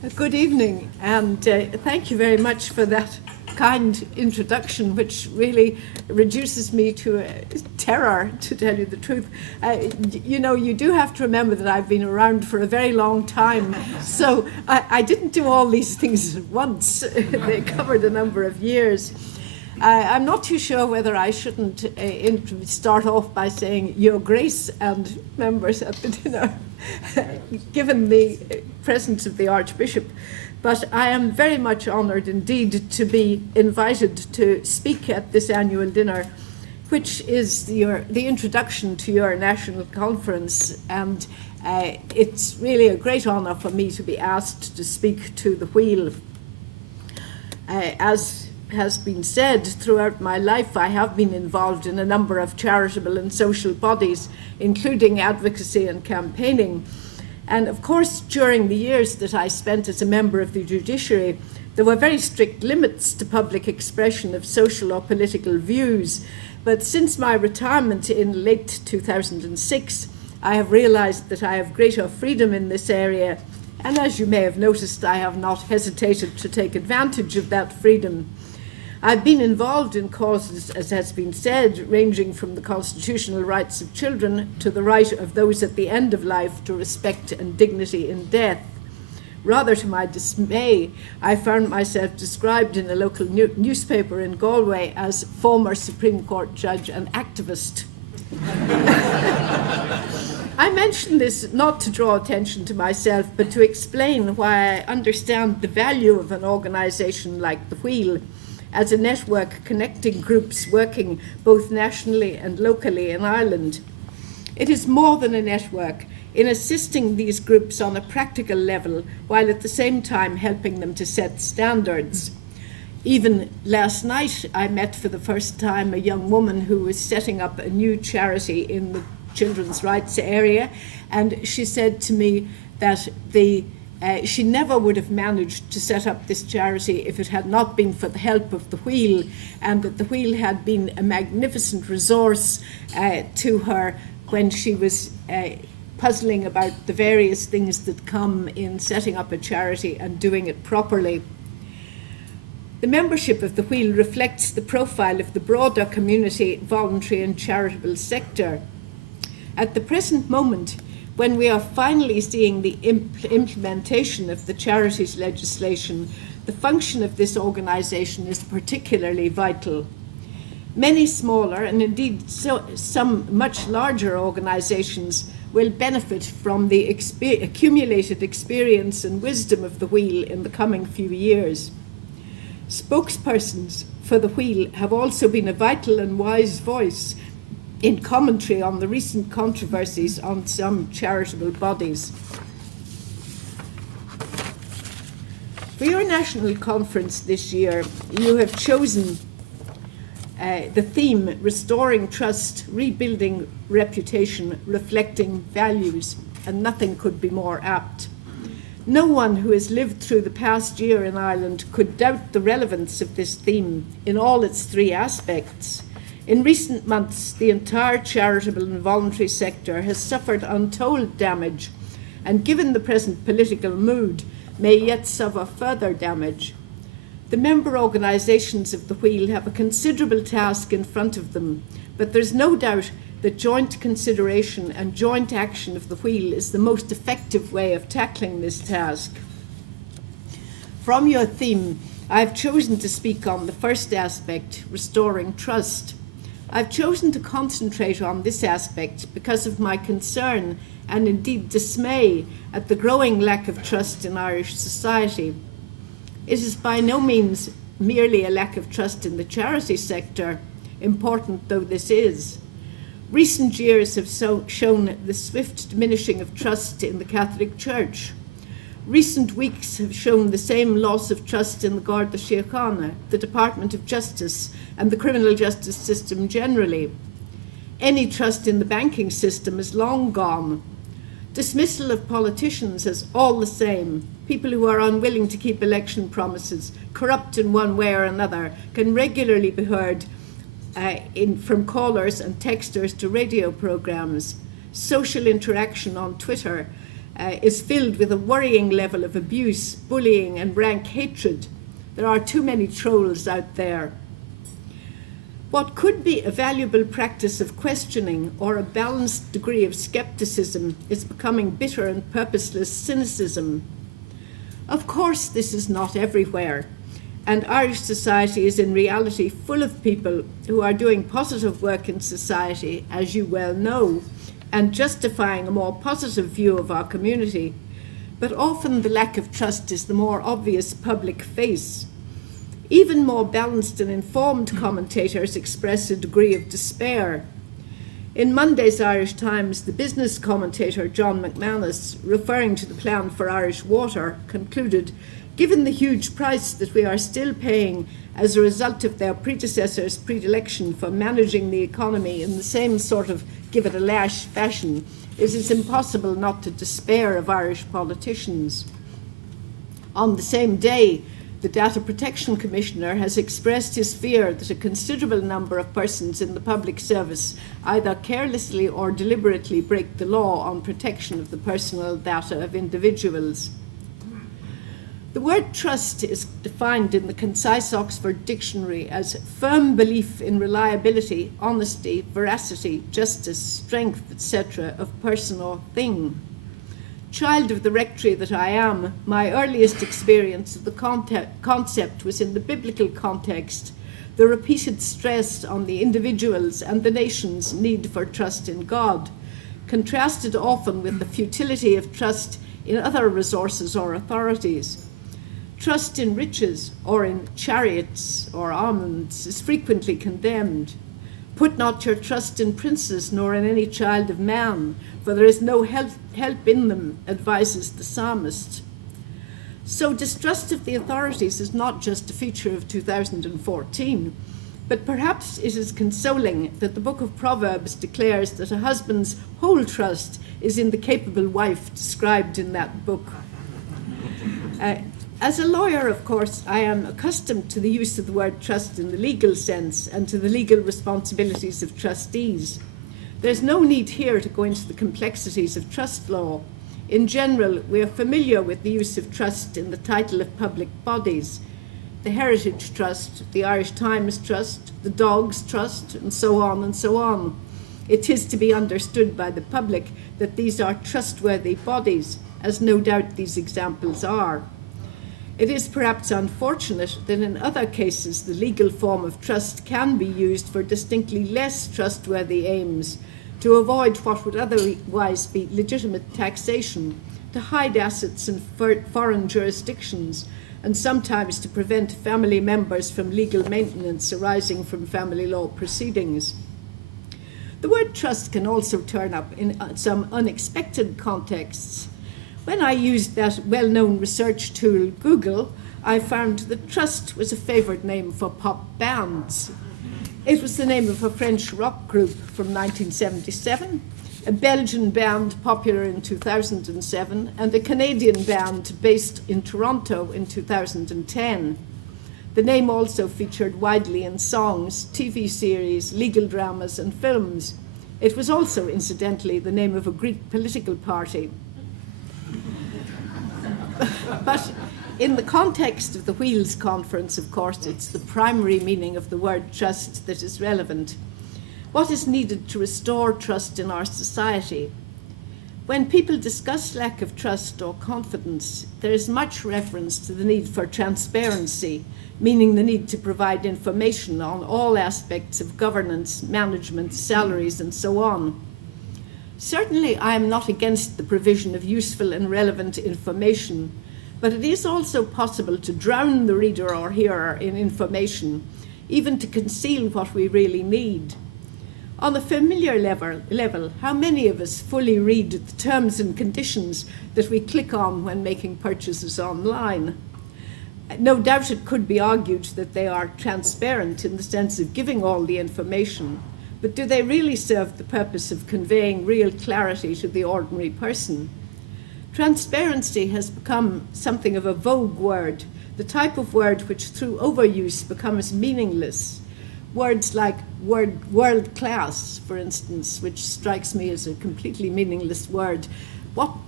Good evening, and thank you very much for that kind introduction, which really reduces me to terror, to tell you the truth. You do have to remember that I've been around for a very long time, so I didn't do all these things at once. They covered a number of years. I'm not too sure whether I shouldn't start off by saying Your Grace and members at the dinner, given the presence of the Archbishop. But I am very much honoured indeed to be invited to speak at this annual dinner, which is the introduction to your national conference. And it's really a great honour for me to be asked to speak to the wheel. As has been said, throughout my life I have been involved in a number of charitable and social bodies, including advocacy and campaigning. And of course, during the years that I spent as a member of the judiciary, there were very strict limits to public expression of social or political views. But since my retirement in late 2006, I have realized that I have greater freedom in this area. And as you may have noticed, I have not hesitated to take advantage of that freedom. I've been involved in causes, as has been said, ranging from the constitutional rights of children to the right of those at the end of life to respect and dignity in death. Rather to my dismay, I found myself described in a local newspaper in Galway as former Supreme Court judge and activist. I mention this not to draw attention to myself, but to explain why I understand the value of an organisation like the Wheel as a network connecting groups working both nationally and locally in Ireland. It is more than a network in assisting these groups on a practical level, while at the same time helping them to set standards. Even last night, I met for the first time a young woman who was setting up a new charity in the children's rights area, and she said to me that she never would have managed to set up this charity if it had not been for the help of the Wheel, and that the Wheel had been a magnificent resource to her when she was puzzling about the various things that come in setting up a charity and doing it properly. The membership of the Wheel reflects the profile of the broader community, voluntary and charitable sector. At the present moment, when we are finally seeing the implementation of the charities legislation, the function of this organisation is particularly vital. Many smaller and indeed some much larger organisations will benefit from the accumulated experience and wisdom of the Wheel in the coming few years. Spokespersons for the Wheel have also been a vital and wise voice in commentary on the recent controversies on some charitable bodies. For your national conference this year, you have chosen the theme, Restoring Trust, Rebuilding Reputation, Reflecting Values, and nothing could be more apt. No one who has lived through the past year in Ireland could doubt the relevance of this theme in all its three aspects. In recent months, the entire charitable and voluntary sector has suffered untold damage, and given the present political mood, may yet suffer further damage. The member organisations of the Wheel have a considerable task in front of them, but there's no doubt that joint consideration and joint action of the Wheel is the most effective way of tackling this task. From your theme, I've chosen to speak on the first aspect, restoring trust. I've chosen to concentrate on this aspect because of my concern and indeed dismay at the growing lack of trust in Irish society. It is by no means merely a lack of trust in the charity sector, important though this is. Recent years have shown the swift diminishing of trust in the Catholic Church. Recent weeks have shown the same loss of trust in the Garda Síochána, the Department of Justice, and the criminal justice system generally. Any trust in the banking system is long gone. Dismissal of politicians as all the same, people who are unwilling to keep election promises, corrupt in one way or another, can regularly be heard from callers and texters to radio programmes. Social interaction on Twitter is filled with a worrying level of abuse, bullying, and rank hatred. There are too many trolls out there. What could be a valuable practice of questioning or a balanced degree of skepticism is becoming bitter and purposeless cynicism. Of course, this is not everywhere, and Irish society is in reality full of people who are doing positive work in society, as you well know, and justifying a more positive view of our community. But often the lack of trust is the more obvious public face. Even more balanced and informed commentators express a degree of despair. In Monday's Irish Times, the business commentator John McManus, referring to the plan for Irish Water, concluded, "Given the huge price that we are still paying as a result of their predecessors' predilection for managing the economy in the same sort of give-it-a-lash fashion, it is impossible not to despair of Irish politicians." On the same day, the Data Protection Commissioner has expressed his fear that a considerable number of persons in the public service either carelessly or deliberately break the law on protection of the personal data of individuals. The word trust is defined in the concise Oxford Dictionary as firm belief in reliability, honesty, veracity, justice, strength, etc. of person or thing. Child of the rectory that I am, my earliest experience of the concept was in the biblical context, the repeated stress on the individual's and the nation's need for trust in God, contrasted often with the futility of trust in other resources or authorities. Trust in riches or in chariots or armaments is frequently condemned. Put not your trust in princes nor in any child of man, for there is no help in them, advises the psalmist. So distrust of the authorities is not just a feature of 2014, but perhaps it is consoling that the book of Proverbs declares that a husband's whole trust is in the capable wife described in that book. As a lawyer, of course, I am accustomed to the use of the word trust in the legal sense and to the legal responsibilities of trustees. There's no need here to go into the complexities of trust law. In general, we are familiar with the use of trust in the title of public bodies. The Heritage Trust, the Irish Times Trust, the Dogs Trust, and so on and so on. It is to be understood by the public that these are trustworthy bodies, as no doubt these examples are. It is perhaps unfortunate that in other cases the legal form of trust can be used for distinctly less trustworthy aims, to avoid what would otherwise be legitimate taxation, to hide assets in foreign jurisdictions, and sometimes to prevent family members from legal maintenance arising from family law proceedings. The word trust can also turn up in some unexpected contexts. When I used that well-known research tool, Google, I found that trust was a favoured name for pop bands. It was the name of a French rock group from 1977, a Belgian band popular in 2007, and a Canadian band based in Toronto in 2010. The name also featured widely in songs, TV series, legal dramas, and films. It was also, incidentally, the name of a Greek political party. But in the context of the Wheels Conference, of course, it's the primary meaning of the word trust that is relevant. What is needed to restore trust in our society? When people discuss lack of trust or confidence, there is much reference to the need for transparency, meaning the need to provide information on all aspects of governance, management, salaries, and so on. Certainly, I am not against the provision of useful and relevant information, but it is also possible to drown the reader or hearer in information, even to conceal what we really need. On a familiar level, how many of us fully read the terms and conditions that we click on when making purchases online? No doubt it could be argued that they are transparent in the sense of giving all the information, but do they really serve the purpose of conveying real clarity to the ordinary person? Transparency has become something of a vogue word, the type of word which through overuse becomes meaningless. Words like world class, for instance, which strikes me as a completely meaningless word. What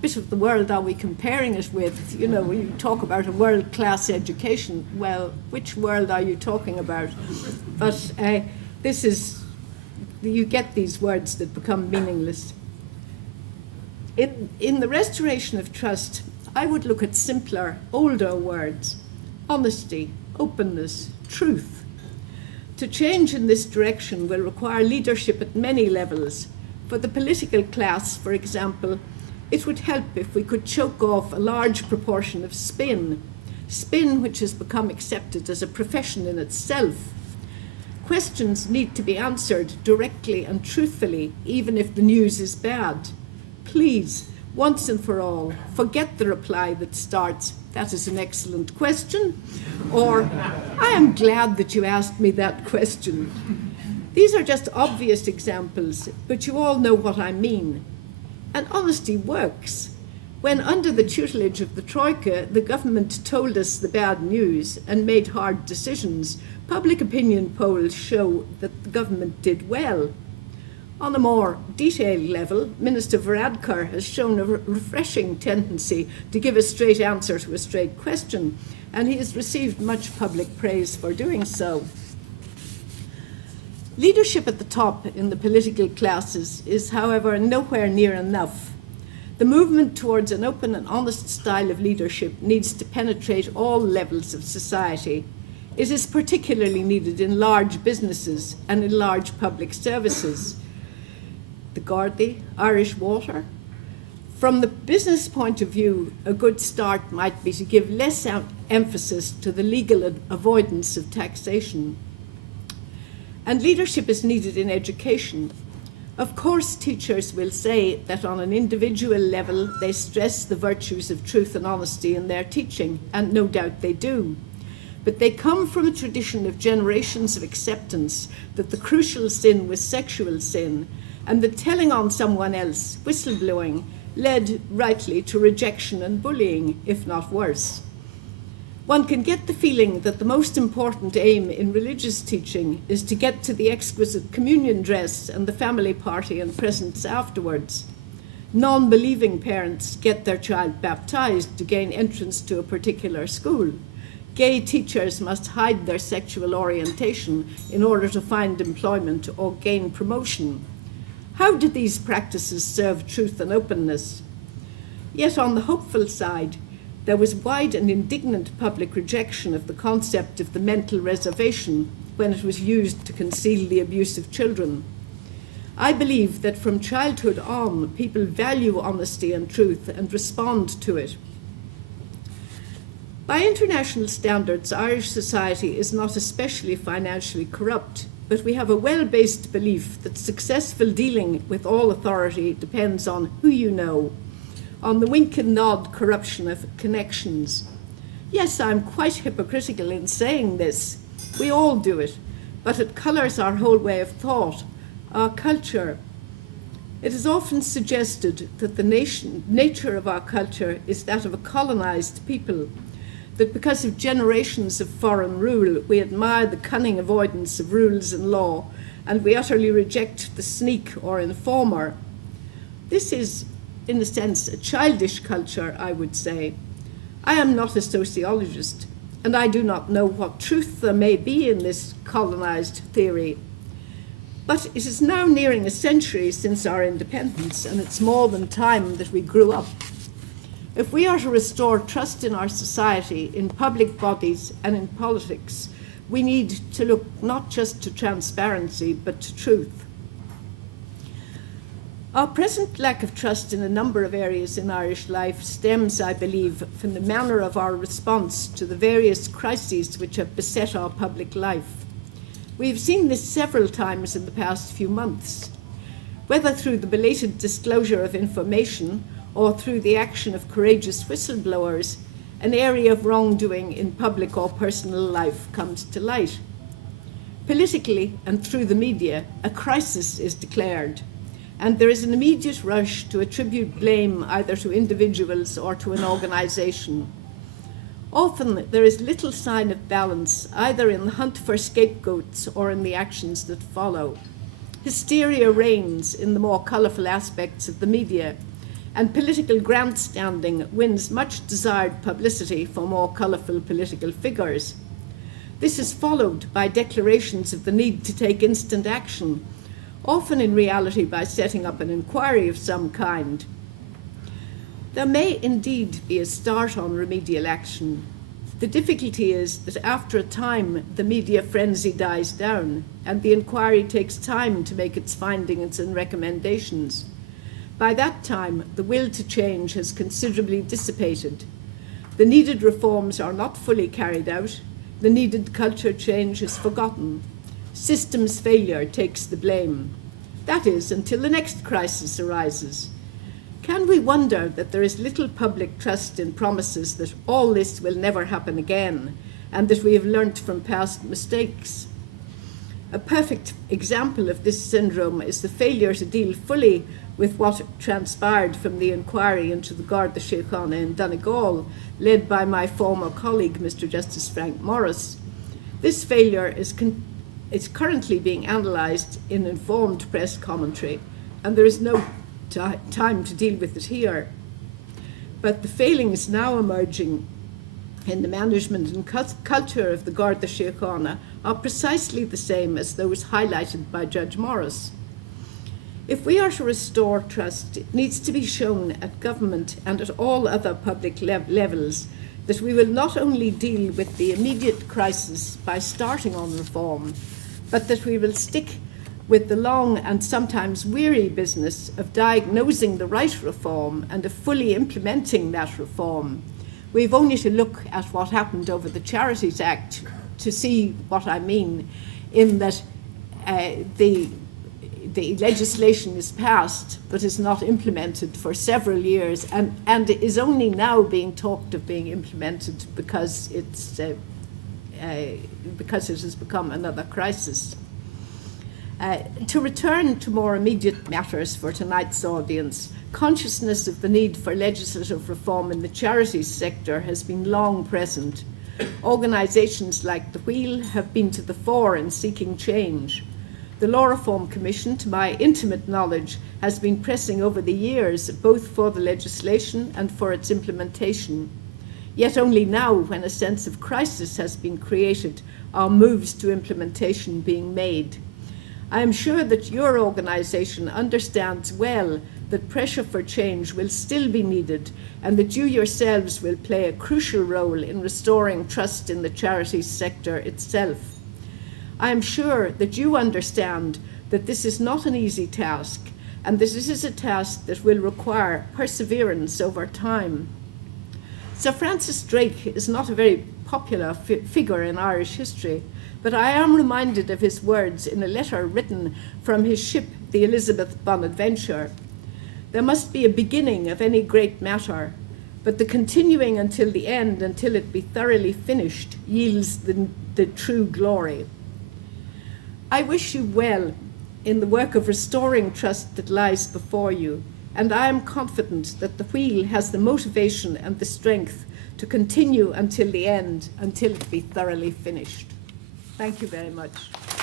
bit of the world are we comparing it with? You know, when you talk about a world-class education, well, which world are you talking about? But this is, you get these words that become meaningless. In the restoration of trust, I would look at simpler, older words: honesty, openness, truth. To change in this direction will require leadership at many levels. For the political class, for example, it would help if we could choke off a large proportion of spin which has become accepted as a profession in itself. Questions need to be answered directly and truthfully, even if the news is bad. Please, once and for all, forget the reply that starts, "That is an excellent question," or "I am glad that you asked me that question." These are just obvious examples, but you all know what I mean. And honesty works. When, under the tutelage of the Troika, the government told us the bad news and made hard decisions, public opinion polls show that the government did well. On a more detailed level, Minister Varadkar has shown a refreshing tendency to give a straight answer to a straight question, and he has received much public praise for doing so. Leadership at the top in the political classes is, however, nowhere near enough. The movement towards an open and honest style of leadership needs to penetrate all levels of society. It is particularly needed in large businesses and in large public services. The Gardaí, Irish Water. From the business point of view, a good start might be to give less emphasis to the legal avoidance of taxation. And leadership is needed in education. Of course, teachers will say that on an individual level they stress the virtues of truth and honesty in their teaching, and no doubt they do. But they come from a tradition of generations of acceptance that the crucial sin was sexual sin, and that telling on someone else, whistleblowing, led rightly to rejection and bullying, if not worse. One can get the feeling that the most important aim in religious teaching is to get to the exquisite communion dress and the family party and presents afterwards. Non-believing parents get their child baptized to gain entrance to a particular school. Gay teachers must hide their sexual orientation in order to find employment or gain promotion. How do these practices serve truth and openness? Yet on the hopeful side, there was wide and indignant public rejection of the concept of the mental reservation when it was used to conceal the abuse of children. I believe that from childhood on, people value honesty and truth and respond to it. By international standards, Irish society is not especially financially corrupt, but we have a well-based belief that successful dealing with all authority depends on who you know, on the wink and nod corruption of connections. Yes, I'm quite hypocritical in saying this. We all do it, but it colours our whole way of thought, our culture. It is often suggested that the nature of our culture is that of a colonised people, that because of generations of foreign rule, we admire the cunning avoidance of rules and law, and we utterly reject the sneak or informer. This is, in a sense, a childish culture, I would say. I am not a sociologist, and I do not know what truth there may be in this colonized theory. But it is now nearing a century since our independence, and it's more than time that we grew up. If we are to restore trust in our society, in public bodies, and in politics, we need to look not just to transparency, but to truth. Our present lack of trust in a number of areas in Irish life stems, I believe, from the manner of our response to the various crises which have beset our public life. We have seen this several times in the past few months, whether through the belated disclosure of information or through the action of courageous whistleblowers. An area of wrongdoing in public or personal life comes to light. Politically and through the media, a crisis is declared, and there is an immediate rush to attribute blame either to individuals or to an organisation. Often there is little sign of balance, either in the hunt for scapegoats or in the actions that follow. Hysteria reigns in the more colourful aspects of the media, and political grandstanding wins much desired publicity for more colourful political figures. This is followed by declarations of the need to take instant action, often in reality by setting up an inquiry of some kind. There may indeed be a start on remedial action. The difficulty is that after a time the media frenzy dies down and the inquiry takes time to make its findings and recommendations. By that time, the will to change has considerably dissipated. The needed reforms are not fully carried out. The needed culture change is forgotten. Systems failure takes the blame. That is, until the next crisis arises. Can we wonder that there is little public trust in promises that all this will never happen again, and that we have learnt from past mistakes? A perfect example of this syndrome is the failure to deal fully with what transpired from the inquiry into the Garda Síochána in Donegal, led by my former colleague, Mr. Justice Frank Morris. This failure is currently being analysed in informed press commentary, and there is no time to deal with it here. But the failings now emerging in the management and culture of the Garda Síochána are precisely the same as those highlighted by Judge Morris. If we are to restore trust, it needs to be shown at government and at all other public levels that we will not only deal with the immediate crisis by starting on reform, but that we will stick with the long and sometimes weary business of diagnosing the right reform and of fully implementing that reform. We've only to look at what happened over the Charities Act to see what I mean, in that the legislation is passed but is not implemented for several years, and is only now being talked of being implemented because it has become another crisis. To return to more immediate matters for tonight's audience, consciousness of the need for legislative reform in the charities sector has been long present. Organisations like the Wheel have been to the fore in seeking change. The Law Reform Commission, to my intimate knowledge, has been pressing over the years both for the legislation and for its implementation. Yet only now, when a sense of crisis has been created, are moves to implementation being made. I am sure that your organisation understands well that pressure for change will still be needed, and that you yourselves will play a crucial role in restoring trust in the charities sector itself. I am sure that you understand that this is not an easy task, and that this is a task that will require perseverance over time. Sir Francis Drake is not a very popular figure in Irish history, but I am reminded of his words in a letter written from his ship, the Elizabeth Bonaventure. There must be a beginning of any great matter, but the continuing until the end, until it be thoroughly finished, yields the true glory. I wish you well in the work of restoring trust that lies before you, and I am confident that the Wheel has the motivation and the strength to continue until the end, until it be thoroughly finished. Thank you very much.